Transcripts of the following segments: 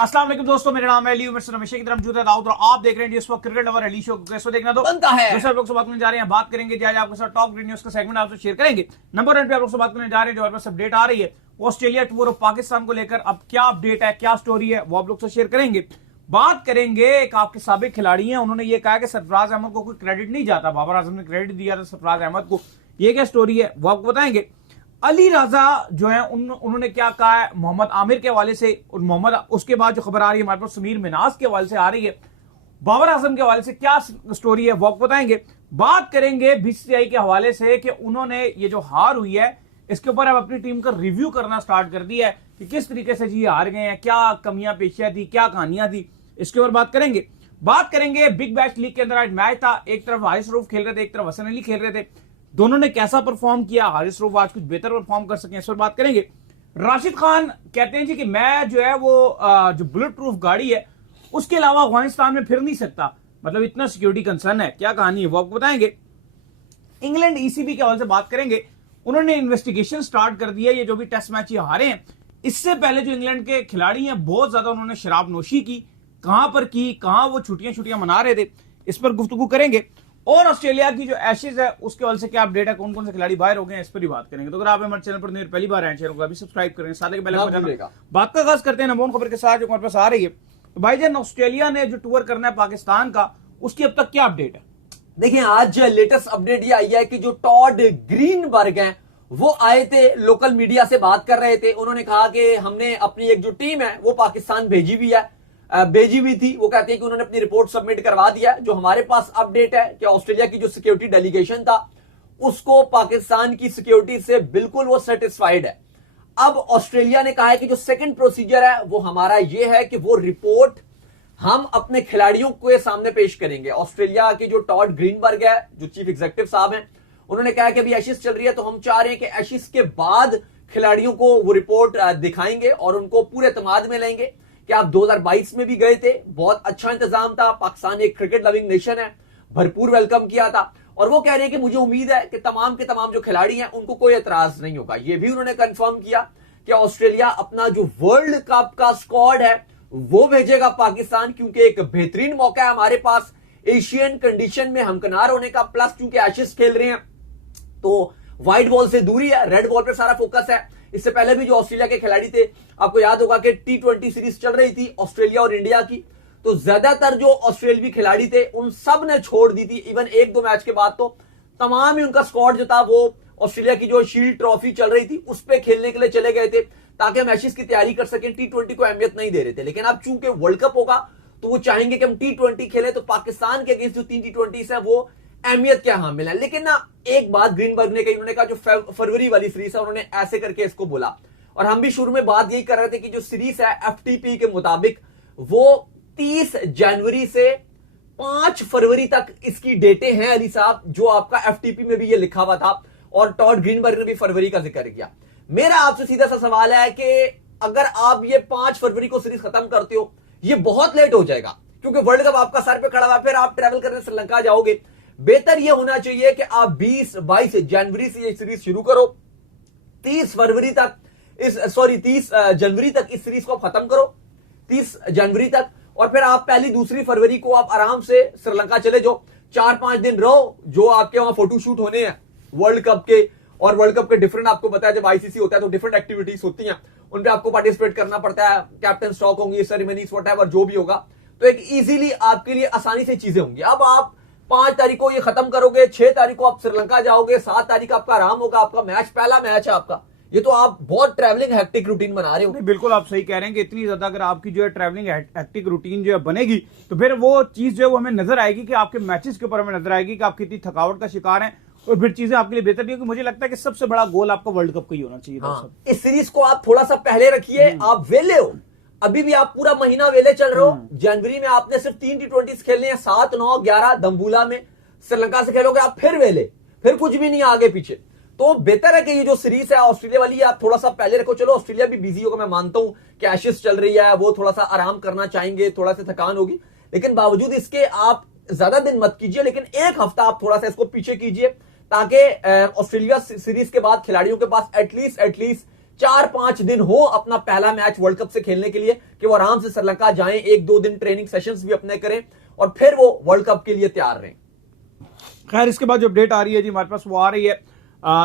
अस्सलाम वालेकुम दोस्तों, मेरा नाम है अली उमर हमेशा की तरह मौजूद है दाऊद और आप देख रहे हैं जिस वक्त क्रिकेट लवर अली शो को देखना तो बनता है। दूसरे लोग से बात करने जा रहे हैं, बात करेंगे आज आपके साथ टॉप ग्रीन न्यूज का सेगमेंट आपसे शेयर करेंगे। नंबर 1 पे आप लोग से बात करने जा रहे हैं जो बस अपडेट आ रही है ऑस्ट्रेलिया टूर ऑफ पाकिस्तान को लेकर। अब क्या अपडेट है, क्या स्टोरी है, वो आप लोग से शेयर करेंगे। बात करेंगे एक आपके साबिक खिलाड़ी हैं, उन्होंने ये कहा कि सरफराज अहमद को कोई क्रेडिट नहीं जाता, बाबर आजम ने क्रेडिट दिया था सरफराज अहमद को। ये क्या स्टोरी है वो आपको बताएंगे। अली राजा जो है उन्होंने क्या कहा है मोहम्मद आमिर के हवाले से, और मोहम्मद उसके बाद जो खबर आ रही है हमारे पास समीर मिनाज के हवाले से आ रही है, बाबर आजम के हवाले से क्या स्टोरी है वो आपको बताएंगे। बात करेंगे बीसीसीआई के हवाले से कि उन्होंने ये जो हार हुई है इसके ऊपर अब अपनी टीम का रिव्यू करना स्टार्ट कर दिया है कि किस तरीके से जी हार गए हैं, क्या कमियां पेशियां थी, क्या कहानियां थी, इसके ऊपर बात करेंगे। बात करेंगे बिग बैश लीग के अंदर आज मैच था, एक तरफ हारिस रऊफ खेल रहे थे, एक तरफ हसन अली खेल रहे थे, दोनों ने कैसा परफॉर्म किया, हारिस रऊफ आज कुछ बेहतर परफॉर्म कर सके, इस पर बात करेंगे। राशिद खान कहते हैं जी कि मैं जो है वो जो बुलेट प्रूफ गाड़ी है उसके अलावा अफगानिस्तान में फिर नहीं सकता, मतलब इतना सिक्योरिटी कंसर्न है, क्या कहानी है वो आपको बताएंगे। इंग्लैंड ईसीबी के हवाले से बात करेंगे, उन्होंने इन्वेस्टिगेशन स्टार्ट कर दिया। ये जो भी टेस्ट मैच ये हारे हैं, इससे पहले जो इंग्लैंड के खिलाड़ी हैं बहुत ज्यादा उन्होंने शराब नोशी की, कहां पर की, कहां वो छुट्टियां मना रहे थे, इस पर गुफ्तगू करेंगे। और ऑस्ट्रेलिया की जो एशेज है उसके हवाले से क्या अपडेट है, कौन कौन से खिलाड़ी बाहर हो गए हैं, इस पर ही बात करेंगे। तो अगर आप हमारे चैनल पर पहली बार आए चैनल को अभी सब्सक्राइब करें, साथ ही पहले बात का आगाज करते हैं नंबर 1 खबर के साथ जो हमारे पास आ रही है। तो भाईजान ऑस्ट्रेलिया ने जो टूर करना है पाकिस्तान का, उसकी अब तक क्या अपडेट है? देखिए आज लेटेस्ट अपडेट ये आई है कि जो टॉड ग्रीनबर्ग हैं वो आए थे, लोकल मीडिया से बात कर रहे थे। उन्होंने कहा कि हमने अपनी एक जो टीम है वो पाकिस्तान भेजी हुई थी। वो कहते हैं कि उन्होंने अपनी रिपोर्ट सबमिट करवा दिया। जो हमारे पास अपडेट है कि ऑस्ट्रेलिया की जो सिक्योरिटी डेलीगेशन था उसको पाकिस्तान की सिक्योरिटी से बिल्कुल वो सेटिस्फाइड है। अब ऑस्ट्रेलिया ने कहा है कि जो सेकंड प्रोसीजर है वो हमारा ये है कि वो रिपोर्ट हम अपने खिलाड़ियों के सामने पेश करेंगे। ऑस्ट्रेलिया के जो टॉड ग्रीनबर्ग है, जो चीफ एग्जीक्यूटिव साहब हैं, उन्होंने कहा कि अभी एशिस चल रही है तो हम चाह रहे हैं कि एशिस के बाद खिलाड़ियों को वो रिपोर्ट दिखाएंगे और उनको पूरे एतमाद में लेंगे कि आप 2022 में भी गए थे, बहुत अच्छा इंतजाम था, पाकिस्तान एक क्रिकेट लविंग नेशन है, भरपूर वेलकम किया था। और वो कह रहे हैं कि मुझे उम्मीद है कि तमाम के तमाम जो खिलाड़ी हैं उनको कोई एतराज नहीं होगा। ये भी उन्होंने कंफर्म किया कि ऑस्ट्रेलिया अपना जो वर्ल्ड कप का स्क्वाड है वो भेजेगा पाकिस्तान, क्योंकि एक बेहतरीन मौका है हमारे पास एशियन कंडीशन में हमकनार होने का, प्लस क्योंकि एशेज खेल रहे हैं तो व्हाइट बॉल से दूरी है, रेड बॉल पे सारा फोकस है। इससे पहले भी जो ऑस्ट्रेलिया के खिलाड़ी थे, आपको याद होगा कि T20 सीरीज चल रही थी ऑस्ट्रेलिया और इंडिया की, तो ज्यादातर जो ऑस्ट्रेलियावी खिलाड़ी थे उन सब ने छोड़ दी थी। इवन 1-2 मैच के बाद तो तमाम ही उनका स्क्वाड जो था वो ऑस्ट्रेलिया की जो शील्ड ट्रॉफी चल रही थी उस पर खेलने के लिए चले गए थे ताकि मैचेस की तैयारी कर सकें। T20 को अहमियत नहीं दे रहे थे, लेकिन अब चूंकि वर्ल्ड कप होगा तो वो चाहेंगे कि हम T20 खेलें, तो पाकिस्तान के अगेंस्ट जो 3 T20 है वो अहमियत क्या हामिल है। लेकिन ना एक बात ग्रीनबर्ग ने कही, उन्होंने कहा जो फरवरी वाली सीरीज है उन्होंने ऐसे करके इसको बोला, और हम भी शुरू में बात यही कर रहे थे कि जो सीरीज है FTP के मुताबिक वो 30 जनवरी से 5 फरवरी तक इसकी डेटें हैं अली साहब, जो आपका FTP में भी ये लिखा हुआ था और टॉड ग्रीनबर्ग ने भी फरवरी का जिक्र किया। मेरा आपसे सीधा सा सवाल है कि अगर आप ये 5 फरवरी को सीरीज खत्म करते हो, ये बहुत लेट हो जाएगा क्योंकि वर्ल्ड कप आपका सर पे खड़ा हुआ, फिर आप ट्रैवल करने श्रीलंका जाओगे। बेहतर यह होना चाहिए कि आप 20-22 जनवरी से ये सीरीज शुरू करो, 30 जनवरी तक इस सीरीज को आप खत्म करो, 30 जनवरी तक, और फिर आप पहली दूसरी फरवरी को आप आराम से श्रीलंका चले जाओ, 4-5 दिन रहो, जो आपके वहां फोटोशूट होने हैं वर्ल्ड कप के, और वर्ल्ड कप के डिफरेंट आपको पता है जब आईसीसी होता है तो डिफरेंट एक्टिविटीज होती हैं, उन पे आपको पार्टिसिपेट करना पड़ता है, कैप्टन स्टॉक होंगी, सेरेमनीज व्हाटएवर जो भी होगा, तो एक इजीली आपके लिए आसानी से चीजें होंगी। अब आप 5 तारीख को ये खत्म करोगे, 6 तारीख को आप श्रीलंका जाओगे, 7 तारीख आपका आराम होगा, आपका मैच पहला मैच है आपका, ये तो आप बहुत ट्रैवलिंग हेक्टिक रूटीन बना रहे हो। बिल्कुल आप सही कह रहे हैं कि इतनी ज्यादा अगर आपकी जो है ट्रैवलिंग हेक्टिक रूटीन जो है बनेगी तो फिर वो चीज जो है वो हमें नजर आएगी कि आपके मैचेस के ऊपर हमें नजर आएगी कि आप कितनी थकावट का शिकार हैं, और फिर चीजें आपके लिए बेहतर नहीं होगी। मुझे लगता है कि सबसे बड़ा गोल आपका वर्ल्ड कप का ही होना चाहिए। हाँ, इस सीरीज को आप थोड़ा सा पहले रखिए, आप वेले हो, अभी भी आप पूरा महीना वेले चल रहे हो। जनवरी में आपने सिर्फ 3 T20 खेलने हैं, 7, 9, 11 दम्बूला में श्रीलंका से खेलोगे, आप फिर वेले, फिर कुछ भी नहीं आगे पीछे। तो बेहतर है कि ये जो सीरीज है ऑस्ट्रेलिया वाली, आप थोड़ा सा पहले रखो। चलो ऑस्ट्रेलिया भी बिजी होगा, मैं मानता हूं कि एशेज चल रही है, वो थोड़ा सा आराम करना चाहेंगे, थोड़ा सा थकान होगी, लेकिन बावजूद इसके आप ज्यादा दिन मत कीजिए, लेकिन एक हफ्ता आप थोड़ा सा इसको पीछे कीजिए ताकि ऑस्ट्रेलिया सीरीज के बाद खिलाड़ियों के पास एटलीस्ट 4-5 दिन हो अपना पहला मैच वर्ल्ड कप से खेलने के लिए, कि वो आराम से श्रीलंका जाएं, 1-2 दिन ट्रेनिंग सेशंस भी अपने करें और फिर वो वर्ल्ड कप के लिए तैयार रहें। खैर इसके बाद जो अपडेट आ रही है जी हमारे पास वो आ रही है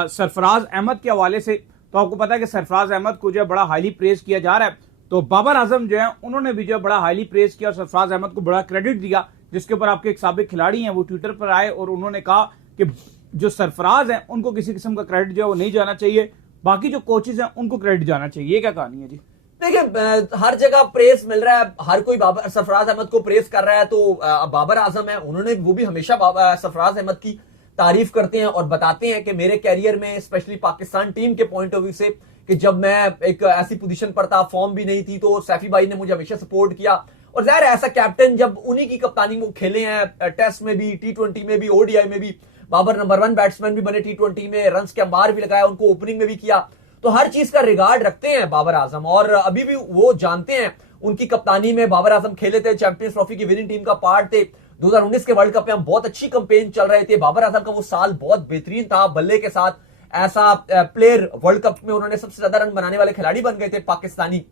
सरफराज अहमद के हवाले से। तो आपको पता है कि सरफराज अहमद को जो है बड़ा हाईली प्रेज किया जा रहा है। तो बाबर आजम जो है उन्होंने भी जो है बड़ा हाईली प्रेज किया और सरफराज अहमद को बड़ा क्रेडिट दिया, जिसके ऊपर आपके एक साबिक खिलाड़ी हैं वो ट्विटर पर आए और उन्होंने कहा कि जो सरफराज हैं उनको किसी किस्म का क्रेडिट जो है वो नहीं जाना चाहिए, बाकी जो कोचेज हैं उनको क्रेडिट जाना चाहिए। ये क्या कहानी है जी? देखिए हर जगह प्रेस मिल रहा है, हर कोई बाबर सरफराज अहमद को प्रेस कर रहा है। तो बाबर आजम है, उन्होंने वो भी हमेशा सरफराज अहमद की तारीफ करते हैं और बताते हैं कि मेरे कैरियर में स्पेशली पाकिस्तान टीम के पॉइंट ऑफ व्यू से, कि जब मैं एक ऐसी पोजीशन पर था, फॉर्म भी नहीं थी, तो सैफी भाई ने मुझे हमेशा सपोर्ट किया। और जाहिर ऐसा कैप्टन जब उन्हीं की कप्तानी में खेले हैं, टेस्ट में भी, T20 में भी, ODI में भी, बाबर नंबर 1 बैट्समैन भी बने T20 में, रन्स के अंबार भी लगाया, उनको ओपनिंग में भी किया, तो हर चीज का रिगार्ड रखते हैं बाबर आजम। और अभी भी वो जानते हैं, उनकी कप्तानी में बाबर आजम खेले थे, चैंपियंस ट्रॉफी की विनिंग टीम का पार्ट थे। 2019 के वर्ल्ड कप में हम बहुत अच्छी कैंपेन चल रहे थे, बाबर आजम का वो साल बहुत बेहतरीन था बल्ले के साथ। ऐसा प्लेयर वर्ल्ड कप में उन्होंने सबसे ज्यादा रन बनाने वाले खिलाड़ी बन गए थे पाकिस्तानी,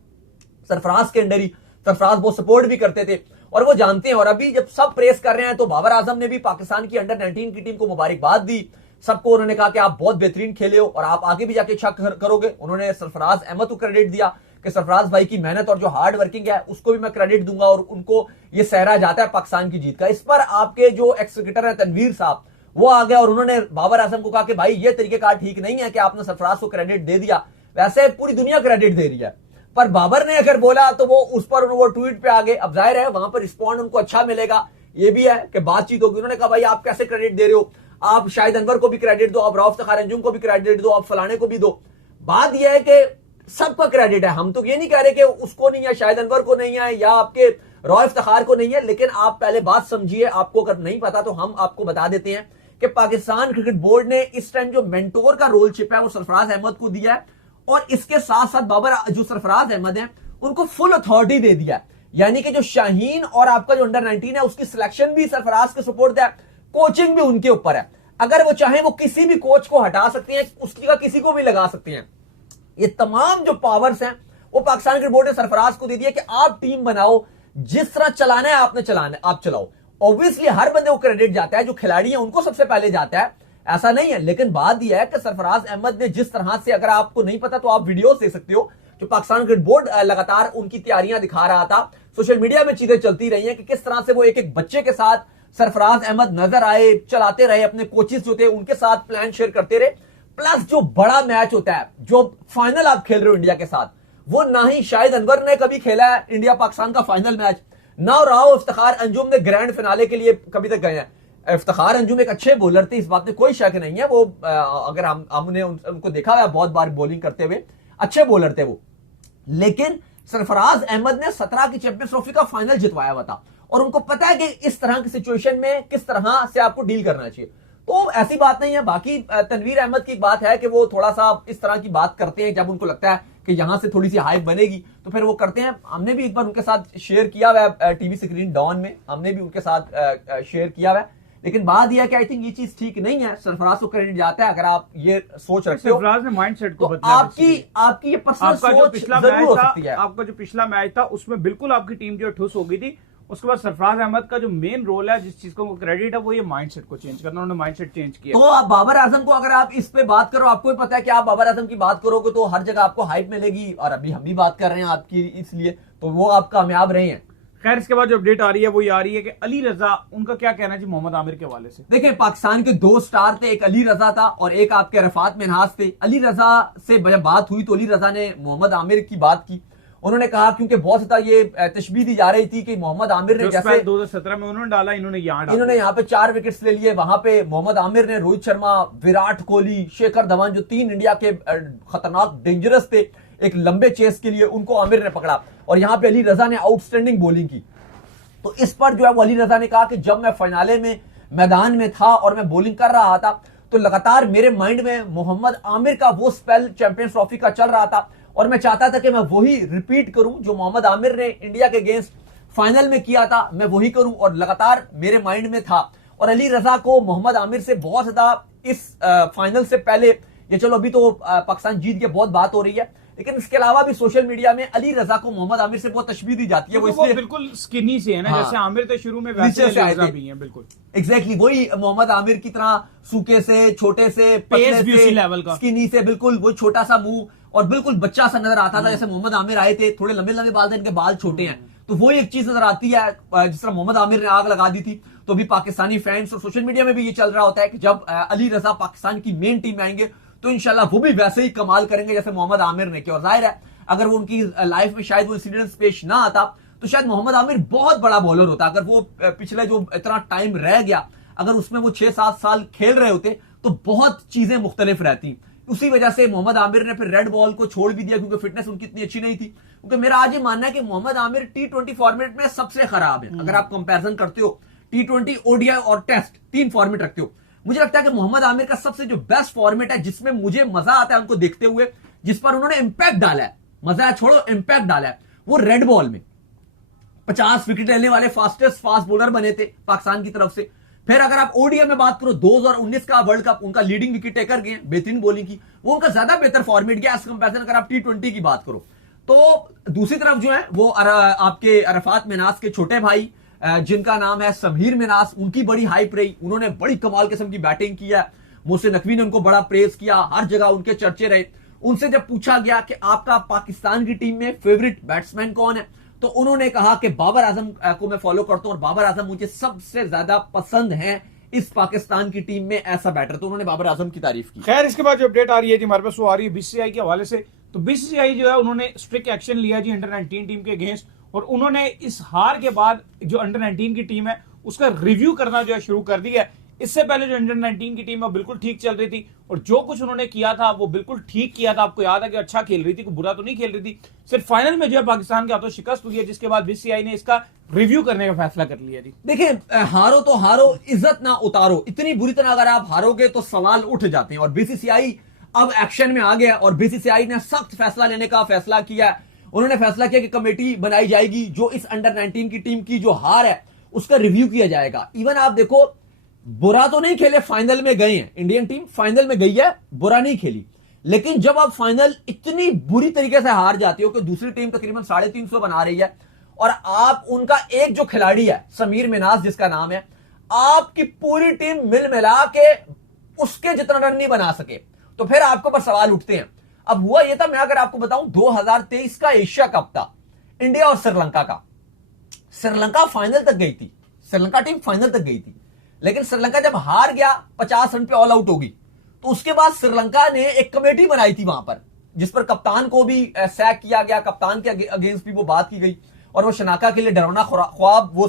सरफराज के अंडर ही। सरफराज बहुत सपोर्ट भी करते थे और वो जानते हैं। और अभी जब सब प्रेस कर रहे हैं तो बाबर आजम ने भी पाकिस्तान की अंडर 19 की टीम को मुबारकबाद दी, सबको उन्होंने कहा कि आप बहुत बेहतरीन खेले हो और आप आगे भी जाके अच्छा करोगे। उन्होंने सरफराज अहमद को क्रेडिट दिया कि सरफराज भाई की मेहनत और जो हार्ड वर्किंग है उसको भी मैं क्रेडिट दूंगा और उनको ये सहरा जाता है पाकिस्तान की जीत का। इस पर आपके जो एक्स क्रिकेटर है तनवीर साहब, वो आ गया और उन्होंने बाबर आजम को कहा कि भाई ये तरीकेकार ठीक नहीं है कि आपने सरफराज को क्रेडिट दे दिया, वैसे पूरी दुनिया क्रेडिट दे रही है, पर बाबर ने अगर बोला तो वो उस पर वो ट्वीट पे आ गए। अब जाहिर है वहां पर रिस्पॉन्ड उनको अच्छा मिलेगा, ये भी है कि बातचीत होगी। उन्होंने कहा भाई आप कैसे क्रेडिट दे रहे हो, आप शाहिद अनवर को भी क्रेडिट दो, आप रऊफ इफ्तिखार अंजुम को भी क्रेडिट दो, आप फलाने को भी दो। बात यह है कि सबका क्रेडिट है, हम तो ये नहीं कह रहे कि उसको नहीं है, शाहिद अनवर को नहीं है या आपके रऊफ इफ्तिखार को नहीं है, लेकिन आप पहले बात समझिए। आपको अगर नहीं पता तो हम आपको बता देते हैं कि पाकिस्तान क्रिकेट बोर्ड ने इस टाइम जो मेंटोर का रोल छिपा है वो सरफराज अहमद को दिया है और इसके साथ साथ बाबर जो सरफराज अहमद है उनको फुल अथॉरिटी दे दिया है। यानी कि जो शाहीन और आपका जो अंडर 19 है उसकी सिलेक्शन भी सरफराज के सपोर्ट है, कोचिंग भी उनके ऊपर है। अगर वो चाहें वो किसी भी कोच को हटा सकते हैं, उसकी का किसी को भी लगा सकते हैं। ये तमाम जो पावर्स हैं वो पाकिस्तान क्रिकेट बोर्ड ने सरफराज को दे दिया कि आप टीम बनाओ, जिस तरह चलाना है आपने चलाना है, आप चलाओ। ऑब्वियसली हर बंदे को क्रेडिट जाता है, जो खिलाड़ी हैं उनको सबसे पहले जाता है, ऐसा नहीं है। लेकिन बात यह है कि सरफराज अहमद ने जिस तरह से, अगर आपको नहीं पता तो आप वीडियोस देख सकते हो, जो पाकिस्तान क्रिकेट बोर्ड लगातार उनकी तैयारियां दिखा रहा था, सोशल मीडिया में चीजें चलती रही हैं कि किस तरह से वो एक एक बच्चे के साथ सरफराज अहमद नजर आए, चलाते रहे, अपने कोचेस जो थे उनके साथ प्लान शेयर करते रहे। प्लस जो बड़ा मैच होता है, जो फाइनल आप खेल रहे हो इंडिया के साथ, वो ना ही शाहिद अनवर ने कभी खेला है इंडिया पाकिस्तान का फाइनल मैच, ना रऊफ इफ्तिखार अंजुम ने ग्रैंड फिनाले के लिए कभी तक गए हैं। इफ्तिखार अंजुम एक अच्छे बॉलर थे, इस बात में कोई शक नहीं है। वो अगर हमने उनको देखा है बहुत बार बॉलिंग करते हुए, अच्छे बॉलर थे वो। लेकिन सरफराज अहमद ने 17 की चैंपियंस ट्रॉफी का फाइनल जितवाया हुआ था और उनको पता है कि इस तरह की सिचुएशन में किस तरह से आपको डील करना चाहिए। तो ऐसी बात नहीं है। बाकी तनवीर अहमद की बात है कि वो थोड़ा सा इस तरह की बात करते हैं, जब उनको लगता है कि यहां से थोड़ी सी हाइप बनेगी तो फिर वो करते हैं। हमने भी एक बार उनके साथ शेयर किया हुआ है टीवी स्क्रीन डॉन में, हमने भी उनके साथ शेयर किया हुआ है। लेकिन बात यह है कि आई थिंक ये चीज ठीक नहीं है, सरफराज को क्रेडिट जाता है। अगर आप ये सोच रखते हो, सरफराज ने माइंडसेट को तो बदला, आपकी ये पर्सनल सोच जरूर हो सकती है। आपका जो पिछला मैच था उसमें बिल्कुल आपकी टीम जो ठुस हो गई थी। उसके बाद सरफराज अहमद का जो मेन रोल है, जिस चीज को क्रेडिट है, वो ये माइंडसेट को चेंज करना, उन्होंने माइंडसेट चेंज किया। तो आप बाबर आजम को अगर आप इस पे बात करो, आपको भी पता है कि आप बाबर आजम की बात करोगे तो हर जगह आपको हाइप मिलेगी, और अभी हम भी बात कर रहे हैं आपकी, इसलिए तो वो आप कामयाब रहे हैं। खैर इसके बाद जो अपडेट आ रही है वो ये आ रही है कि अली रजा, उनका क्या कहना है जी मोहम्मद आमिर के हवाले से? देखिए पाकिस्तान के 2 स्टार थे, एक अली रजा था और एक आपके रफात मिनहाज थे। अली रजा से जब बात हुई तो अली रजा ने मोहम्मद आमिर की बात की। उन्होंने कहा, क्योंकि बहुत ज्यादा ये तशबीह दी जा रही थी कि मोहम्मद आमिर ने जैसे 2017 में उन्होंने डाला, इन्होंने यहाँ पे 4 विकेट्स ले लिए, वहां पे मोहम्मद आमिर ने रोहित शर्मा, विराट कोहली, शेखर धवन, जो 3 इंडिया के खतरनाक डेंजरस थे एक लंबे चेस के लिए, उनको आमिर ने पकड़ा और यहाँ पे अली रजा ने आउटस्टैंडिंग बॉलिंग की। तो इस पर जो है वो अली रजा ने कहा कि जब मैं फाइनले में मैदान में था और मैं बॉलिंग कर रहा था तो लगातार मेरे माइंड में मोहम्मद आमिर का वो स्पेल चैंपियंस ट्रॉफी का चल रहा था और मैं चाहता था कि मैं वही रिपीट करूं जो मोहम्मद आमिर ने इंडिया के अगेंस्ट फाइनल में किया था, मैं वही करूं, और लगातार मेरे माइंड में था। और अली रजा को मोहम्मद आमिर से बहुत ज्यादा इस फाइनल से पहले, ये चलो अभी तो पाकिस्तान जीत के बहुत बात हो रही है, लेकिन इसके अलावा भी सोशल मीडिया में अली रजा को मोहम्मद आमिर से बहुत तशबीह दी जाती है। वो इसलिए बिल्कुल स्किनी से है ना, जैसे आमिर थे शुरू में, वैसे अली रजा भी हैं बिल्कुल एग्जैक्टली वही मोहम्मद आमिर की तरह सूखे से, छोटे से, पेस भी उसी लेवल का, स्किनी से, बिल्कुल वो छोटा सा मुंह और बिल्कुल बच्चा सा नजर आता था। जैसे मोहम्मद आमिर आए थे, थोड़े लंबे लंबे बाल थे, इनके बाल छोटे हैं, तो वो एक चीज नजर आती है। जिस तरह मोहम्मद आमिर ने आग लगा दी थी, तो भी पाकिस्तानी फैंस और सोशल मीडिया में भी ये चल रहा होता है कि जब अली रजा पाकिस्तान की मेन टीम में आएंगे तो इंशाल्लाह वो भी वैसे ही कमाल करेंगे जैसे मोहम्मद आमिर ने किया। और जाहिर है अगर वो उनकी लाइफ में शायद वो इंसिडेंट्स पेश ना आता तो शायद मोहम्मद आमिर बहुत बड़ा बॉलर होता। अगर वो पिछले जो इतना टाइम रह गया, अगर उसमें वो 6-7 साल खेल रहे होते तो बहुत चीजें मुख्तलिफ रहती। उसी वजह से मोहम्मद आमिर ने फिर रेड बॉल को छोड़ भी दिया, क्योंकि फिटनेस उनकी इतनी अच्छी नहीं थी। क्योंकि मेरा आज ये मानना है कि मोहम्मद आमिर T20 फॉर्मेट में सबसे खराब है। अगर आप कंपैरिजन करते हो T20, ODI और टेस्ट, 3 फॉर्मेट रखते हो, मुझे लगता है कि मोहम्मद आमिर का सबसे जो बेस्ट फॉर्मेट है, जिसमें मुझे मजा आता है उनको देखते हुए, जिस पर उन्होंने इंपैक्ट डाला है, मजा छोड़ो इंपैक्ट डाला है, वो रेड बॉल में 50 विकेट लेने वाले फास्टेस्ट फास्ट बॉलर बने थे पाकिस्तान की तरफ से। फिर अगर आप ओडीआई में बात करो, 2019 का वर्ल्ड कप उनका लीडिंग विकेट टेकर गए, बेहतरीन बॉलिंग की, वो उनका ज्यादा बेहतर फॉर्मेट गया एज कंपैरिजन अगर आप T20 की बात करो। तो दूसरी तरफ जो है वो आपके अरफात मिनास के छोटे भाई जिनका नाम है समीर मिनास, उनकी बड़ी हाइप रही, उन्होंने बड़ी कमाल किस्म की बैटिंग किया। मोहसिन नकवी ने उनको बड़ा प्रेज किया, हर जगह उनके चर्चे रहे। उनसे जब पूछा गया कि आपका पाकिस्तान की टीम में फेवरेट बैट्समैन कौन है, तो उन्होंने कहा कि बाबर आजम को मैं फॉलो करता हूं और बाबर आजम मुझे सबसे ज्यादा पसंद है इस पाकिस्तान की टीम में ऐसा बैटर। तो उन्होंने बाबर आजम की तारीफ की। खैर इसके बाद जो अपडेट आ रही है जी हमारे पास, वो आ रही है बीसीसीआई के हवाले से। तो बीसीसीआई जो है उन्होंने स्ट्रिक्ट एक्शन लिया जी अंडर 19 टीम के अगेंस्ट, और उन्होंने इस हार के बाद जो अंडर 19 की टीम है उसका रिव्यू करना जो है शुरू कर दिया है। इससे पहले जो अंडर 19 की टीम है बिल्कुल ठीक चल रही थी, और जो कुछ उन्होंने किया था वो बिल्कुल ठीक किया था। आपको याद है कि अच्छा खेल रही थी, कोई बुरा तो नहीं खेल रही थी। सिर्फ फाइनल में जो है पाकिस्तान के हाथों शिकस्त हुई है, जिसके बाद बीसीसीआई ने इसका रिव्यू करने का फैसला कर लिया जी। देखिए, हारो तो हारो, इज्जत ना उतारो। इतनी बुरी तरह अगर आप हारोगे तो सवाल उठ जाते हैं, और बीसीसीआई अब एक्शन में आ गया और बीसीसीआई ने सख्त फैसला लेने का फैसला किया। उन्होंने फैसला किया कि कमेटी बनाई जाएगी, जो इस अंडर 19 की टीम की जो हार है उसका रिव्यू किया जाएगा। इवन आप देखो, बुरा तो नहीं खेले, फाइनल में गए हैं, इंडियन टीम फाइनल में गई है, बुरा नहीं खेली, लेकिन जब आप फाइनल इतनी बुरी तरीके से हार जाते हो कि दूसरी टीम तकरीबन 350 बना रही है, और आप उनका एक जो खिलाड़ी है समीर मिनास जिसका नाम है, आपकी पूरी टीम मिल मिला के उसके जितना रन नहीं बना सके, तो फिर आपके ऊपर सवाल उठते हैं। अब हुआ यह था, मैं अगर आपको बताऊं, 2023 का एशिया कप था, इंडिया और श्रीलंका का। श्रीलंका फाइनल तक गई थी, श्रीलंका टीम फाइनल तक गई थी, लेकिन श्रीलंका जब हार गया 50 रन पे ऑल आउट होगी, तो उसके बाद श्रीलंका ने एक कमेटी बनाई थी वहां पर, जिस पर कप्तान को भी सैक किया गया, कप्तान के अगेंस्ट भी वो बात की गई, और वो शनाका के लिए डरावना ख्वाब वो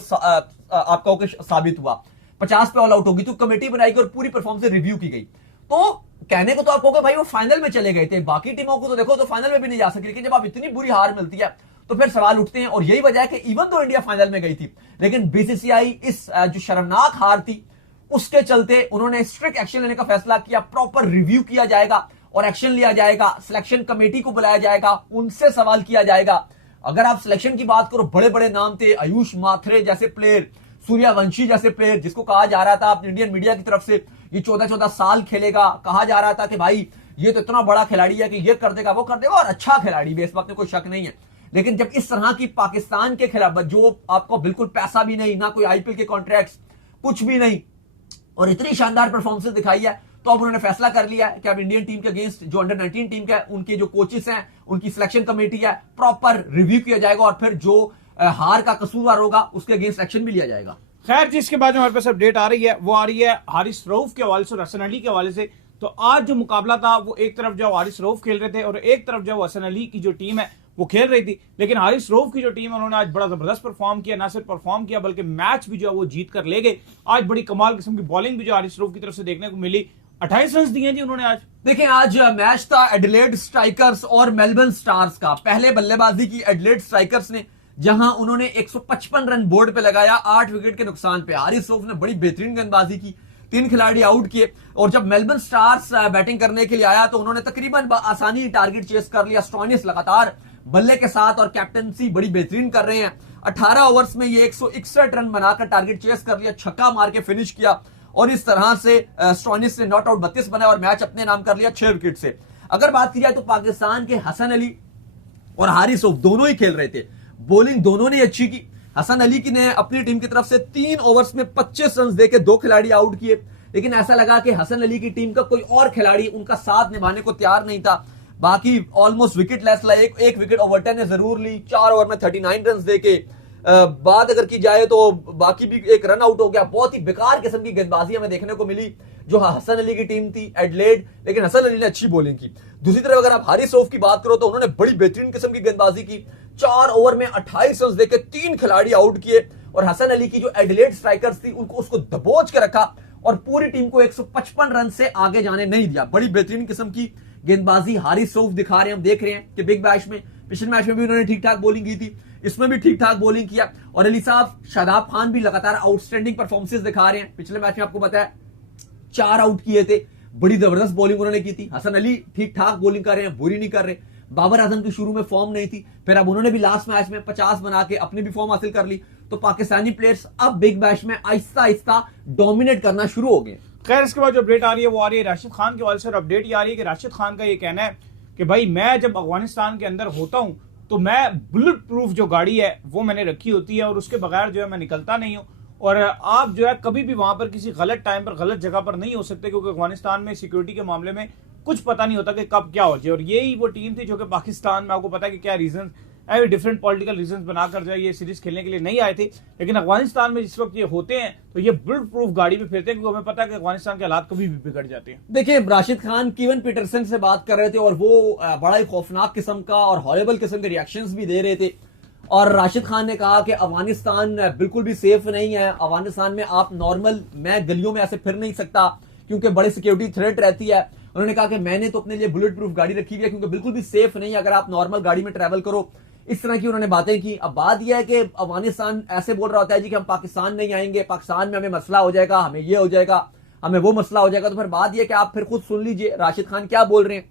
आपका साबित हुआ। 50 पे ऑल आउट होगी तो कमेटी बनाई गई और पूरी परफॉर्मेंस रिव्यू की गई। तो कहने को तो आप कहोगे भाई वो फाइनल में चले गए थे, बाकी टीमों को तो देखो तो फाइनल में भी नहीं जा सकी, लेकिन जब आप इतनी बुरी हार मिलती है तो फिर सवाल उठते हैं। और यही वजह है कि इवन तो इंडिया फाइनल में गई थी, लेकिन बीसीसीआई इस जो शर्मनाक हार थी उसके चलते उन्होंने स्ट्रिक्ट एक्शन लेने का फैसला किया। प्रॉपर रिव्यू किया जाएगा और एक्शन लिया जाएगा, सिलेक्शन कमेटी को बुलाया जाएगा, उनसे सवाल किया जाएगा। अगर आप सिलेक्शन की बात करो, बड़े बड़े नाम थे, आयुष माथरे जैसे प्लेयर, सूर्यवंशी जैसे प्लेयर, जिसको कहा जा रहा था इंडियन मीडिया की तरफ से ये 14-14 साल खेलेगा, कहा जा रहा था कि भाई ये तो इतना बड़ा खिलाड़ी है कि ये कर देगा वो कर देगा, और अच्छा खिलाड़ी भी, इस बात में कोई शक नहीं है। लेकिन जब इस तरह की पाकिस्तान के खिलाफ, जो आपको बिल्कुल पैसा भी नहीं, ना कोई आईपीएल के कॉन्ट्रैक्ट्स, कुछ भी नहीं, और इतनी शानदार परफॉर्मेंस दिखाई है, तो अब उन्होंने फैसला कर लिया है कि अब इंडियन टीम के अगेंस्ट जो अंडर 19 टीम का उनके जो कोचेस हैं, उनकी सिलेक्शन कमेटी है, प्रॉपर रिव्यू किया जाएगा, और फिर जो हार का कसूरवार होगा उसके अगेंस्ट एक्शन भी लिया जाएगा। खैर जिसके बाद हमारे पास अपडेट आ रही है वो आ रही है हारिस रऊफ के हवाले से और हसन अली के हवाले से। तो आज जो मुकाबला था वो एक तरफ जो हारिस रऊफ खेल रहे थे और एक तरफ जो हसन अली की जो टीम है वो खेल रही थी। लेकिन हारिस रऊफ की जो टीम है उन्होंने आज बड़ा जबरदस्त परफॉर्म किया, ना सिर्फ परफॉर्म किया बल्कि मैच भी जो है वो जीत कर ले गए। आज बड़ी कमाल किस्म की बॉलिंग भी जो हारिस रऊफ की तरफ से देखने को मिली। 28 रन दिए जी उन्होंने आज। देखिए, आज मैच था एडिलेड स्ट्राइकर्स और मेलबर्न स्टार्स का। पहले बल्लेबाजी की एडिलेड स्ट्राइकर्स ने, जहां उन्होंने 155 रन बोर्ड पे लगाया 8 विकेट के नुकसान पे। हारिस रऊफ ने बड़ी बेहतरीन गेंदबाजी की, 3 खिलाड़ी आउट किए, और जब मेलबर्न स्टार्स बैटिंग करने के लिए आया तो उन्होंने तकरीबन आसानी टारगेट चेस कर लिया। स्टॉइनिस लगातार बल्ले के साथ और कैप्टनसी बड़ी बेहतरीन कर रहे हैं। 18 ओवर्स में ये 161 रन बनाकर टारगेट चेस कर लिया, छक्का मार के फिनिश किया, और इस तरह से स्टॉइनिस ने नॉट आउट 32 बनाया और मैच अपने नाम कर लिया 6 विकेट से। अगर बात की जाए तो पाकिस्तान के हसन अली और हारिस रऊफ दोनों ही खेल रहे थे, बॉलिंग दोनों ने अच्छी की। हसन अली की ने अपनी टीम की तरफ से 3 ओवर्स में 25 रन देके 2 खिलाड़ी आउट किए, लेकिन ऐसा लगा कि हसन अली की टीम का कोई और खिलाड़ी उनका साथ निभाने को तैयार नहीं था। बाकी ऑलमोस्ट विकेट लेस ला, एक विकेट ओवरटन ने जरूर ली 4 ओवर में 39 रन देके। बात अगर की जाए तो बाकी भी एक रन आउट हो गया। बहुत ही बेकार किस्म की गेंदबाजी हमें देखने को मिली जो हसन अली की टीम थी एडलेड, लेकिन हसन अली ने अच्छी बॉलिंग की। दूसरी तरफ अगर आप हारिस रऊफ की बात करो तो उन्होंने बड़ी बेहतरीन किस्म की गेंदबाजी की, 4 ओवर में 28 रन देके 3 खिलाड़ी आउट किए और हसन अली की जो एडलेड स्ट्राइकर्स थी उनको उसको दबोच के रखा और पूरी टीम को 155 रन से आगे जाने नहीं दिया। बड़ी बेहतरीन किस्म की गेंदबाजी हारिस रऊफ दिखा रहे हैं। हम देख रहे हैं कि बिग बैश में, पिछले मैच में भी उन्होंने ठीक ठाक बॉलिंग की थी, इसमें भी ठीक ठाक बॉलिंग किया। और अली साहब शादाब खान भी लगातार आउटस्टैंडिंग परफॉर्मेंसेस दिखा रहे हैं। पिछले मैच में आपको पता है 4 आउट किए थे, बड़ी जबरदस्त बॉलिंग उन्होंने की थी। हसन अली ठीक ठाक बॉलिंग कर रहे हैं, बुरी नहीं कर रहे। बाबर आजम की शुरू में फॉर्म नहीं थी, फिर अब उन्होंने भी लास्ट मैच में 50 बना के अपनी भी फॉर्म हासिल कर ली। तो पाकिस्तानी प्लेयर्स अब बिग बैश में आहिस्ता आहिस्ता डोमिनेट करना शुरू हो गए। खैर इसके बाद जो अपडेट आ रही है वो आ रही है राशिद खान के हवाले से। अपडेट ये आ रही है कि राशिद खान का ये कहना है कि भाई मैं जब अफगानिस्तान के अंदर होता हूं तो मैं बुलेट प्रूफ जो गाड़ी है वो मैंने रखी होती है और उसके बगैर जो है मैं निकलता नहीं हूं। और आप जो है कभी भी वहां पर किसी गलत टाइम पर गलत जगह पर नहीं हो सकते, क्योंकि अफगानिस्तान में सिक्योरिटी के मामले में कुछ पता नहीं होता कि कब क्या हो जाए। और यही वो टीम थी जो कि पाकिस्तान में, आपको पता है कि क्या रीजन डिफरेंट पॉलिटिकल रीजन बनाकर जो है ये सीरीज खेलने के लिए नहीं आए थे, लेकिन अफगानिस्तान में जिस वक्त ये होते हैं तो ये बुलेट प्रूफ गाड़ी में फिरते हैं, क्योंकि हमें पता है कि अफगानिस्तान के हालात कभी भी बिगड़ जाते हैं। देखिए राशिद खान कीवन पीटरसन से बात कर रहे थे और वो बड़ा ही खौफनाक किस्म का और हॉरेबल किस्म के रिएक्शंस भी दे रहे थे। और राशिद खान ने कहा कि अफगानिस्तान बिल्कुल भी सेफ नहीं है, अफगानिस्तान में आप नॉर्मल, मैं गलियों में ऐसे फिर नहीं सकता क्योंकि बड़ी सिक्योरिटी थ्रेट रहती है। उन्होंने कहा कि मैंने तो अपने लिए बुलेट प्रूफ गाड़ी रखी हुई है क्योंकि बिल्कुल भी सेफ नहीं है अगर आप नॉर्मल गाड़ी में ट्रैवल करो। इस तरह की उन्होंने बातें की। अब बात यह है कि अफगानिस्तान ऐसे बोल रहा होता है जी कि हम पाकिस्तान नहीं आएंगे, पाकिस्तान में हमें मसला हो जाएगा, हमें ये हो जाएगा, हमें वो मसला हो जाएगा। तो फिर बात यह है कि आप फिर खुद सुन लीजिए राशिद खान क्या बोल रहे हैं।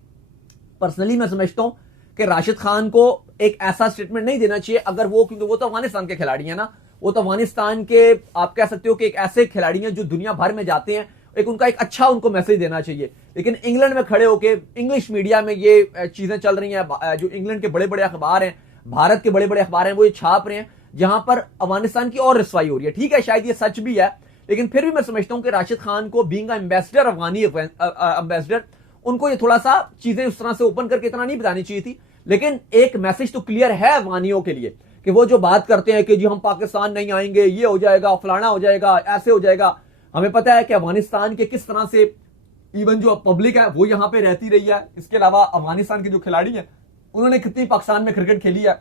पर्सनली मैं समझता हूं कि राशिद खान को एक ऐसा स्टेटमेंट नहीं देना चाहिए अगर वो, क्योंकि वो तो अफगानिस्तान के खिलाड़ी हैं ना, वो तो अफगानिस्तान के आप कह सकते हो कि एक ऐसे खिलाड़ी हैं जो दुनिया भर में जाते हैं, एक उनका एक अच्छा उनको मैसेज देना चाहिए। लेकिन इंग्लैंड में खड़े होकर इंग्लिश मीडिया में ये चीजें चल रही हैं, जो इंग्लैंड के बड़े बड़े अखबार हैं, भारत के बड़े बड़े अखबार हैं, वो ये छाप रहे हैं जहां पर अफगानिस्तान की और रसवाई हो रही है। ठीक है, शायद ये सच भी है, लेकिन फिर भी मैं समझता हूं कि राशिद खान को बीइंग एम्बेसडर, अफगानी एम्बेसडर, उनको ये थोड़ा सा चीजें उस तरह से ओपन करके इतना नहीं बतानी चाहिए थी। लेकिन एक मैसेज तो क्लियर है अफगानियों के लिए कि वो जो बात करते हैं कि जी हम पाकिस्तान नहीं आएंगे, ये हो जाएगा, फलाना हो जाएगा, ऐसे हो जाएगा। हमें पता है कि अफगानिस्तान के किस तरह से इवन जो पब्लिक है वो यहां पे रहती रही है। इसके अलावा अफगानिस्तान के जो खिलाड़ी हैं उन्होंने कितनी पाकिस्तान में क्रिकेट खेली है,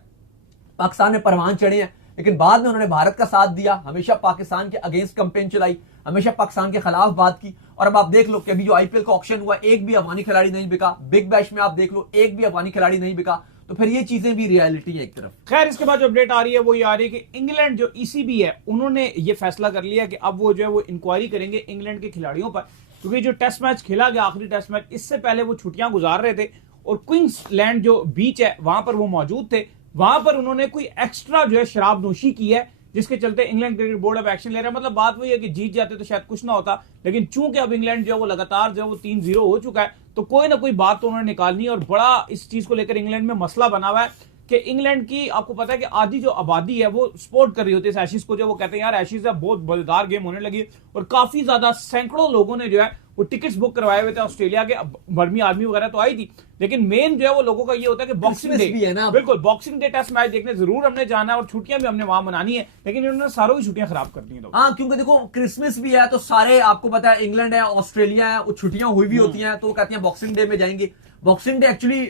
पाकिस्तान में परवान चढ़े हैं, लेकिन बाद में उन्होंने भारत का साथ दिया, हमेशा पाकिस्तान के अगेंस्ट कैंपेन चलाई, हमेशा पाकिस्तान के खिलाफ बात की। और अब आप देख लो कि अभी जो आईपीएल का ऑक्शन हुआ, एक भी अफगानी खिलाड़ी नहीं बिका। बिग बैश में आप देख लो, एक भी अफगानी खिलाड़ी नहीं बिका। तो फिर ये चीजें भी रियलिटी है एक तरफ। खैर इसके बाद जो अपडेट आ रही है वो ये आ रही है कि इंग्लैंड जो ईसीबी है उन्होंने ये फैसला कर लिया कि अब वो जो है वो इंक्वायरी करेंगे इंग्लैंड के खिलाड़ियों पर, क्योंकि जो टेस्ट मैच खेला गया, आखिरी टेस्ट मैच, इससे पहले वो छुट्टियां गुजार रहे थे और क्वींसलैंड जो बीच है वहां पर वो मौजूद थे। वहां पर उन्होंने कोई एक्स्ट्रा जो है शराब नोशी की है, जिसके चलते इंग्लैंड क्रिकेट बोर्ड अब एक्शन ले रहा है। मतलब बात वही है कि जीत जाते तो शायद कुछ ना होता, लेकिन चूंकि अब इंग्लैंड जो है वो लगातार जो है वो 3-0 हो चुका है, तो कोई ना कोई बात तो उन्होंने निकालनी है। और बड़ा इस चीज को लेकर इंग्लैंड में मसला बना हुआ है कि इंग्लैंड की, आपको पता है कि आधी जो आबादी है वो सपोर्ट कर रही होती है एशिज को, जो वो कहते हैं यार एशिज है बहुत मजेदार गेम होने लगी, और काफी ज्यादा सैकड़ों लोगों ने जो है वो टिकट्स बुक करवाए हुए थे। ऑस्ट्रेलिया के बर्मी आर्मी वगैरह तो आई थी, लेकिन मेन जो है वो लोगों का ये होता है कि बॉक्सिंग डे भी है ना, बिल्कुल बॉक्सिंग डे टेस्ट मैच देखने जरूर हमने जाना है और छुट्टियां भी हमने वहां मनानी है, लेकिन इन्होंने सारों की छुट्टियां खराब कर दी हैं। हाँ, क्योंकि देखो क्रिसमस भी है तो सारे, आपको पता है इंग्लैंड है, ऑस्ट्रेलिया है, वो छुट्टियां हुई भी होती हैं, तो वो कहते हैं बॉक्सिंग डे में जाएंगे। बॉक्सिंग डे एक्चुअली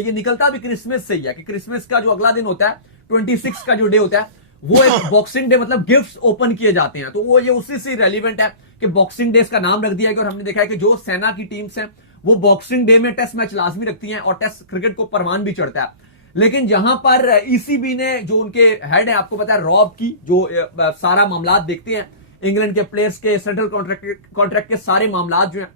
ये निकलता भी क्रिसमस से ही है कि क्रिसमस का जो अगला दिन होता है 26 का जो डे होता है वो एक बॉक्सिंग डे, मतलब गिफ्ट्स ओपन किए जाते हैं, तो वो ये उसी से रेलिवेंट है कि बॉक्सिंग डे इसका नाम रख दिया गया। और हमने देखा है कि जो सेना की टीम्स हैं वो बॉक्सिंग डे में टेस्ट मैच लाजमी रखती हैं और टेस्ट क्रिकेट को परवान भी चढ़ता है। लेकिन जहां पर ईसीबी ने, जो उनके हेड है आपको पता है रॉब की, जो सारा मामला देखते हैं इंग्लैंड के प्लेयर्स के सेंट्रल कॉन्ट्रैक्ट के सारे मामला जो है,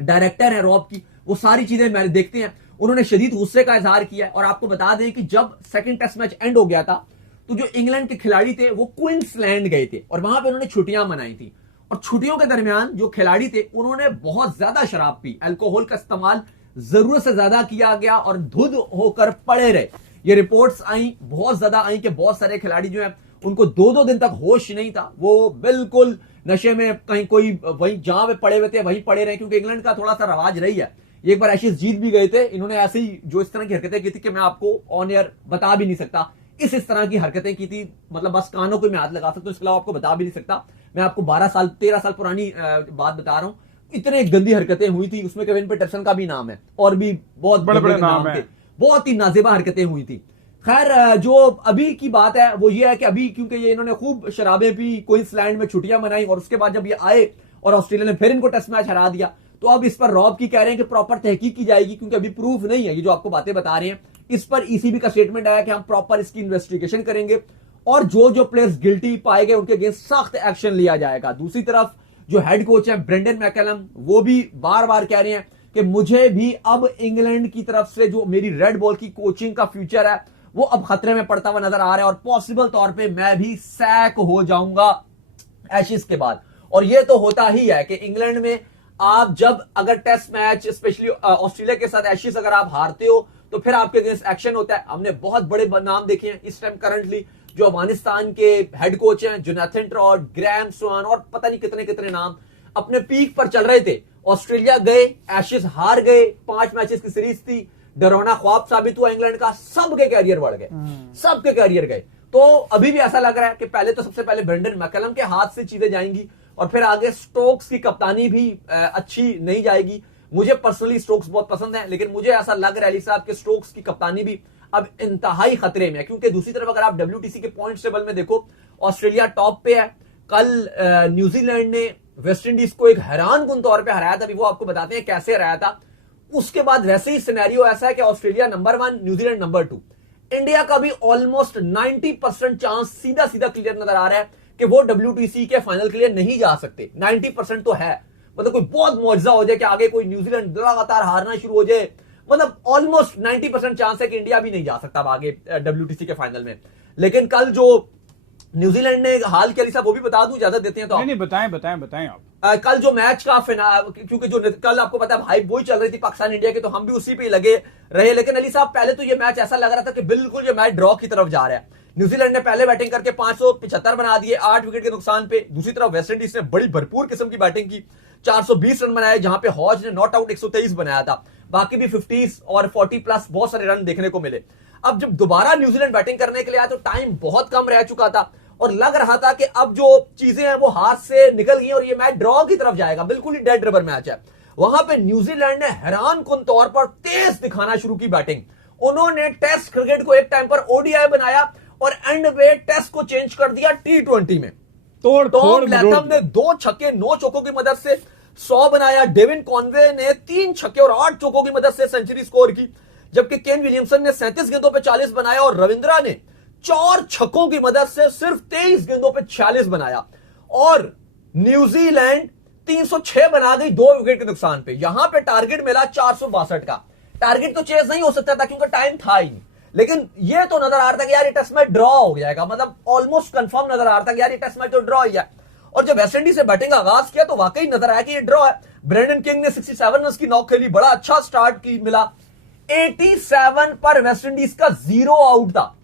डायरेक्टर है रॉब की, वो सारी चीजें मैंने देखते हैं। उन्होंने शदीद गुस्से का इजहार किया है। और आपको बता दें कि जब सेकंड टेस्ट मैच एंड हो गया था तो जो इंग्लैंड के खिलाड़ी थे वो क्वींसलैंड गए थे और वहां पे उन्होंने छुट्टियां मनाई थी, और छुट्टियों के दरमियान जो खिलाड़ी थे उन्होंने बहुत ज्यादा शराब पी, अल्कोहल का इस्तेमाल जरूरत से ज्यादा किया गया और धुंध होकर पड़े रहे। ये रिपोर्ट्स आई, बहुत ज्यादा आई कि बहुत सारे खिलाड़ी जो है उनको 2-2 दिन तक होश नहीं था, वो बिल्कुल नशे में कहीं कोई वहीं जहां पे पड़े हुए थे वहीं पड़े रहे, क्योंकि इंग्लैंड का थोड़ा सा रवाज रही है। एक बार एशेज जीत भी गए थे, इन्होंने ऐसे ही जो इस तरह की हरकतें की थी कि मैं आपको ऑन एयर बता भी नहीं सकता, इस तरह की हरकतें की थी, मतलब बस कानों को मैं हाथ लगा सकता हूं, इसके अलावा आपको बता भी नहीं सकता। मैं आपको 13 साल पुरानी बात बता रहा हूं, इतने गंदी हरकतें हुई थी, उसमें केविन पीटरसन का भी नाम है और भी बहुत बड़े नाम थे, बहुत ही नाजेबा हरकतें हुई थी। खैर, जो अभी की बात है वो ये है कि अभी क्योंकि ये इन्होंने खूब शराबें पी, क्वींसलैंड में छुट्टियां मनाई और उसके बाद जब ये आए और ऑस्ट्रेलिया ने फिर इनको टेस्ट मैच हरा दिया, तो अब इस पर रॉब की कह रहे हैं कि प्रॉपर तहकीक की जाएगी, क्योंकि अभी प्रूफ नहीं है। ये जो आपको बातें बता रहे हैं इस पर ईसीबी का स्टेटमेंट आया कि हम प्रॉपर इसकी इन्वेस्टिगेशन करेंगे और जो जो प्लेयर्स गिल्टी पाए गए उनके अगेंस्ट सख्त एक्शन लिया जाएगा। दूसरी तरफ जो हेड कोच है ब्रेंडन मैकलम, वो भी बार बार कह रहे हैं कि मुझे भी अब इंग्लैंड की तरफ से जो मेरी रेड बॉल की कोचिंग का फ्यूचर है वो अब खतरे में पड़ता हुआ नजर आ रहा है और पॉसिबल तौर पे मैं भी सैक हो जाऊंगा एशेज के बाद। और ये तो होता ही है कि इंग्लैंड में आप जब अगर टेस्ट मैच स्पेशली ऑस्ट्रेलिया के साथ एशेज अगर आप हारते हो तो फिर आपके अगेंस्ट एक्शन होता है। हमने बहुत बड़े नाम देखे हैं इस टाइम करंटली, जो अफगानिस्तान के हेड कोच हैं जोनाथन ट्रॉट, ग्राहम स्वान और पता नहीं कितने कितने नाम अपने पीक पर चल रहे थे। ऑस्ट्रेलिया गए, एशेज हार गए, 5 मैचेस की सीरीज थी, डरावना ख्वाब साबित हुआ इंग्लैंड का, सबके कैरियर बढ़ गए, सबके कैरियर गए। तो अभी भी ऐसा लग रहा है कि पहले तो सबसे पहले ब्रेंडन मैकलम के हाथ से चीजें जाएंगी और फिर आगे स्टोक्स की कप्तानी भी अच्छी नहीं जाएगी। मुझे पर्सनली स्टोक्स बहुत पसंद है, लेकिन मुझे ऐसा लग रहा है अली साहब कि स्टोक्स की कप्तानी भी अब इंतहाई खतरे में है, क्योंकि दूसरी तरफ अगर आप डब्ल्यूटीसी के पॉइंट्स टेबल में देखो, ऑस्ट्रेलिया टॉप पे है। कल न्यूजीलैंड ने वेस्ट इंडीज को एक हैरानकुन तौर पे हराया था, अभी वो आपको बताते हैं कैसे हराया था। उसके बाद वैसे ही सिनेरियो ऐसा है कि Australia number 1, New Zealand number 2। India का भी ऑलमोस्ट 90% चांस सीधा सीधा क्लियर नजर आ रहा है कि वो डब्ल्यूटीसी के फाइनल के लिए नहीं जा सकते। 90% तो है, मतलब कोई बहुत मौजजा हो जाए कि आगे कोई न्यूजीलैंड लगातार हारना शुरू हो जाए, मतलब ऑलमोस्ट 90% चांस है कि इंडिया भी नहीं जा सकता आगे डब्ल्यूटीसी के फाइनल में। लेकिन कल जो न्यूजीलैंड ने हाल के लिए वो भी बता दूं, इजाजत देते हैं तो? नहीं, बताएं आप। कल जो मैच का क्योंकि जो कल आपको पता है हाइप वही चल रही थी पाकिस्तान इंडिया की, तो हम भी उसी पे लगे रहे। लेकिन अली साहब पहले तो ये मैच ऐसा लग रहा था कि बिल्कुल ये मैच ड्रॉ की तरफ जा रहा है। न्यूजीलैंड ने पहले बैटिंग करके 575 बना दिए 8 विकेट के नुकसान पे। दूसरी तरफ वेस्ट इंडीज ने बड़ी भरपूर किस्म की बैटिंग की, 420 रन बनाए, जहां पे हॉज ने नॉट आउट 123 बनाया था। बाकी भी 50s और 40 प्लस बहुत सारे रन देखने को मिले। अब जब दोबारा न्यूजीलैंड बैटिंग करने के लिए आया तो टाइम बहुत कम रह चुका था और लग रहा था कि अब जो चीजें हैं वो हाथ से निकल गई और ये मैच ड्रॉ की तरफ जाएगा, बिल्कुल ही डेड रबर मैच है। वहां पे न्यूजीलैंड ने हैरानकुन तौर पर तेज दिखाना शुरू की बैटिंग। उन्होंने टेस्ट क्रिकेट को एक टाइम पर ओडीआई बनाया और एंड में टेस्ट को चेंज कर दिया T20 में। टॉम लैथम ने 2 छक्के 9 चौकों की मदद से 100 बनाया। डेविन कॉनवे ने 3 छक्के और 8 चौकों की मदद से सेंचुरी स्कोर की, जबकि केन विलियमसन ने 37 गेंदों पे 40 बनाया और रविंद्रा ने 4 छक्कों की मदद से सिर्फ 23 गेंदों पे 46 बनाया और न्यूजीलैंड 306 बना गई 2 विकेट के नुकसान पे। यहां पे टारगेट मिला 462 का। टारगेट तो चेज नहीं हो सकता था क्योंकि टाइम था ही नहीं, लेकिन ये तो नजर आ रहा था कि यार ये टेस्ट मैच ड्रॉ हो जाएगा, मतलब ऑलमोस्ट कंफर्म नजर आ रहा था कि यार ये टेस्ट मैच तो ड्रॉ ही है। और जब वेस्ट इंडीज से बैटिंग आगाज किया तो वाकई नजर आया कि ये ड्रॉ है। ब्रेंडन किंग ने 67 रन की नॉक खेली, बड़ा अच्छा स्टार्ट की मिला। 87 पर वेस्ट इंडीज का 0 आउट था,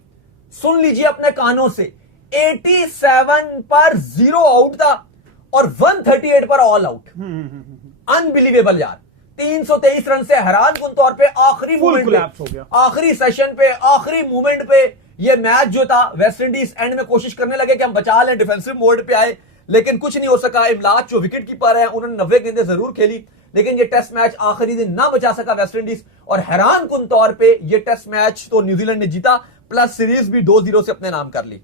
सुन लीजिए अपने कानों से, 87 पर 0 आउट था और 138 पर ऑल आउट। अनबिलीवेबल यार, 323 रन से हैरानकुन तौर पे आखिरी मूवमेंट पे, आखिरी सेशन पे, आखिरी मूवमेंट पे ये मैच जो था वेस्ट इंडीज एंड में कोशिश करने लगे कि हम बचा लें, डिफेंसिव मोड पे आए, लेकिन कुछ नहीं हो सका। इमलाज जो विकेट कीपर है उन्होंने 90 गेंदें जरूर खेली, लेकिन ये टेस्ट मैच आखिरी दिन ना बचा सका वेस्ट इंडीज और हैरानकुन तौर पे ये टेस्ट मैच तो न्यूजीलैंड ने जीता, प्लस सीरीज भी 2-0 से अपने नाम कर ली।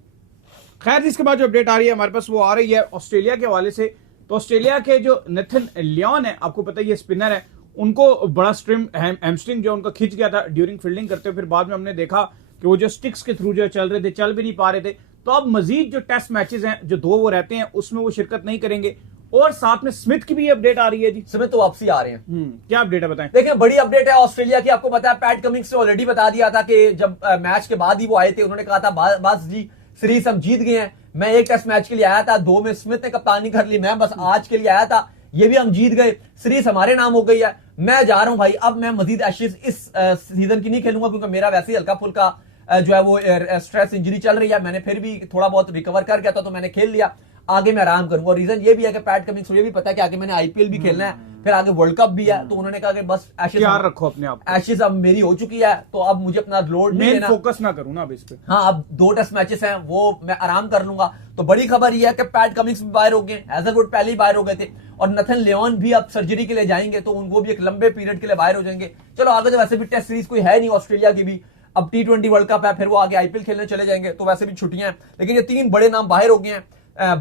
खैर, जिसके बाद जो अपडेट आ रही है हमारे पास वो आ रही है ऑस्ट्रेलिया के हवाले से। तो ऑस्ट्रेलिया के जो नेथन लियोन है, आपको पता है ये स्पिनर है, उनको बड़ा हैमस्ट्रिंग जो उनका खिंच गया था ड्यूरिंग फील्डिंग करते हुए। फिर बाद में हमने देखा कि वो जो स्टिक्स के थ्रू जो चल रहे थे, चल भी नहीं पा रहे थे। तो अब मजीद जो टेस्ट मैचेस हैं जो 2 वो रहते हैं उसमें वो शिरकत नहीं करेंगे। और साथ में स्मिथ की भी अपडेट आ रही है जी, स्मिथ तो वापसी आ रहे हैं। क्या अपडेट है बताएं? देखिए बड़ी अपडेट है ऑस्ट्रेलिया की, आपको पता है पैट कमिंग्स ने ऑलरेडी बता दिया था कि जब मैच के बाद ही वो आए थे, उन्होंने कहा था बस जी सीरीज हम जीत गए हैं, मैं एक टेस्ट मैच के लिए आया था, 2 में स्मिथ ने कप्तानी कर ली, मैं बस आज के लिए आया था, ये भी हम जीत गए, सीरीज हमारे नाम हो गई है। मैं जा रहा हूं भाई, अब मैं मजीद एशेज इस सीजन की नहीं खेलूंगा, क्योंकि मेरा वैसे ही हल्का फुल्का जो है वो स्ट्रेस इंजरी चल रही है। मैंने फिर भी थोड़ा बहुत रिकवर कर गया था, तो मैंने खेल लिया। आगे मैं आराम करूंगा। रीजन ये भी है कि पैट कमिंस को ये भी पता है कि आगे मैंने आईपीएल भी खेलना है, फिर आगे वर्ल्ड कप भी है, तो उन्होंने कहा कि बस एशेज याद रखो अपने आप को। एशेज अब मेरी हो चुकी है, तो अब मुझे अपना लोड नहीं मेन लेना, फोकस ना करूं ना अब इस पे। हाँ अब 2 टेस्ट मैचेस हैं, वो मैं आराम कर लूंगा। तो बड़ी खबर यह है कि पैट कमिंस भी बाहर हो गए, हैजलवुड पहले ही बाहर हो गए थे, और नथन लियोन भी अब सर्जरी के लिए जाएंगे, तो उनको भी एक लंबे पीरियड के लिए बाहर हो जाएंगे। चलो आगे तो वैसे भी टेस्ट सीरीज कोई है नहीं ऑस्ट्रेलिया की भी, अब T20 वर्ल्ड कप है, फिर वो आगे आईपीएल खेलने चले जाएंगे, तो वैसे भी छुट्टियां हैं। लेकिन ये 3 बड़े नाम बाहर हो गए हैं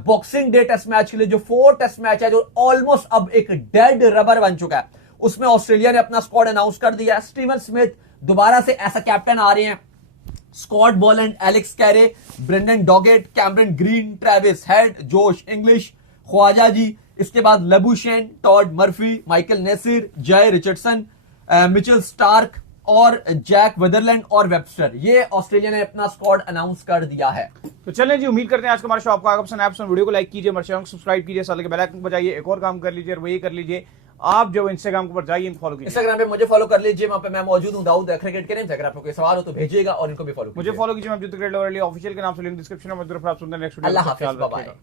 बॉक्सिंग डे टेस्ट मैच के लिए। जो 4 टेस्ट मैच है, जो ऑलमोस्ट अब एक डेड रबर बन चुका है, उसमें ऑस्ट्रेलिया ने अपना स्क्वाड अनाउंस कर दिया है। स्टीवन स्मिथ दोबारा से ऐसा कैप्टन आ रहे हैं, Scott Boland, Alex Carey, Brendan Doggett, Cameron Green, Travis Head, Josh Inglis, Khawaja ji, इसके बाद Labuschagne, Todd Murphy, Michael Neser, Jhye Richardson, Mitchell Starc और जैक वेदरलैंड और वेबस्टर। ये ऑस्ट्रेलिया ने अपना स्क्वाड अनाउंस कर दिया है। तो चलें जी, उम्मीद करते हैं आज का हमारा शो आपको आगे पसंद आया। वीडियो को लाइक कीजिए, हमारे चैनल को सब्सक्राइब कीजिए, साथ ही बेल आइकन बजाइए। एक और काम कर लीजिए, और वो ये कर लीजिए, आप जो इंस्टाग्राम के ऊपर जाइए, फॉलो कीजिए। इंस्टाग्राम पे मुझे फॉलो कर लीजिए, वहां पे मैं मौजूद हूं, दाऊद क्रिकेट के नाम से। अगर आपको कोई सवाल हो तो भेजिएगा, और इनको भी फॉलो मुझे फॉलो कीजिए, मैं ऑफिशियल के नाम से लिंक डिस्क्रिप्शन में मौजूद है। आप सुनते हैं नेक्स्ट वीडियो। अल्लाह हाफिज़, बाय बाय।